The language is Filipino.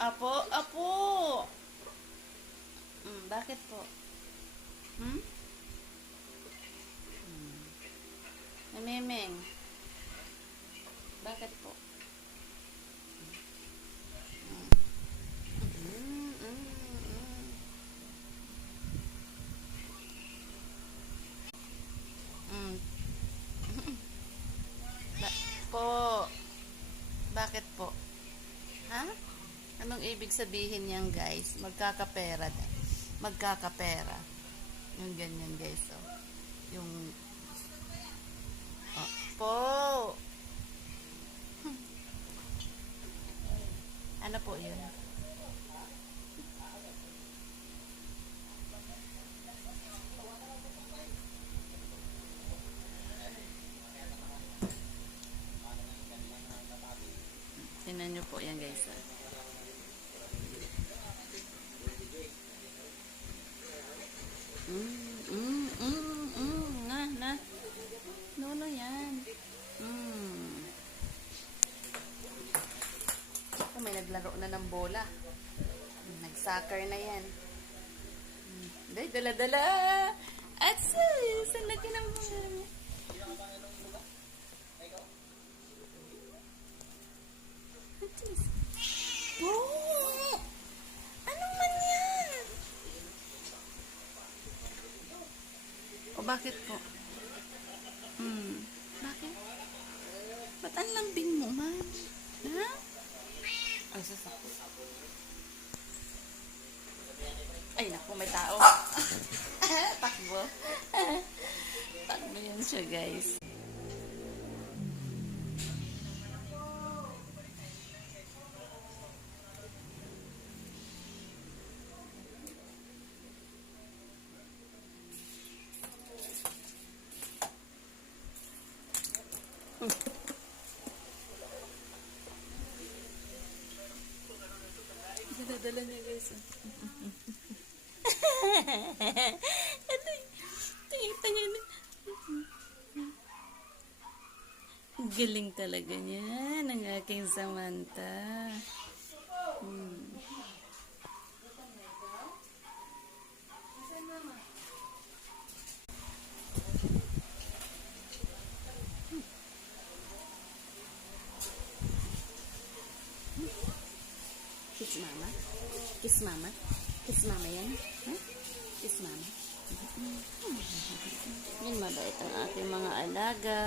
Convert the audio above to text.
Apo, apo. Bakit po? Hmm? Namiming. Bakit po? Mm, mm, mm. Mm. Po. Bakit po? Ha? Anong ibig sabihin niyan, guys? Magkakapera. Magkakapera. Yung ganyan, guys. Oh. Yung... Oh. Po. Ano po yun? Tingnan nyo po yan, guys. Ah. Na. No, yan. Oh, may naglaro na ng bola. Nag-soccer na yan. Day, dala-dala. At saan laki ng bola niya? Oh! Ano man yan? O bakit po? Bakit? Ba't ang lambing mo, man? Ha? Ay, sasako. Ay, naku, may tao. Takbo. Takbo yan siya, guys. Dala-dala niya, guys. Ano tingin niya. Galing talaga niya ng aking Samantha. Kiss mama. Kiss mama. Kiss mama yan. Huh? Kiss mama. Yan mabait ang aking mga alaga.